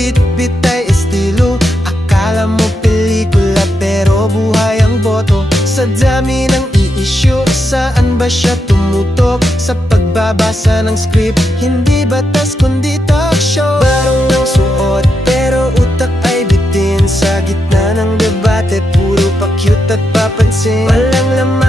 bit-bit ay estilo. Akala mo pelikula pero buhay ang boto. Sa dami ng i-issue, saan ba siya tumutok? Sa pagbabasa ng script, hindi batas kundi talk show. Barong ng suot pero utak ay bitin. Sa gitna ng debate, puro pa-cute at papansin. Walang laman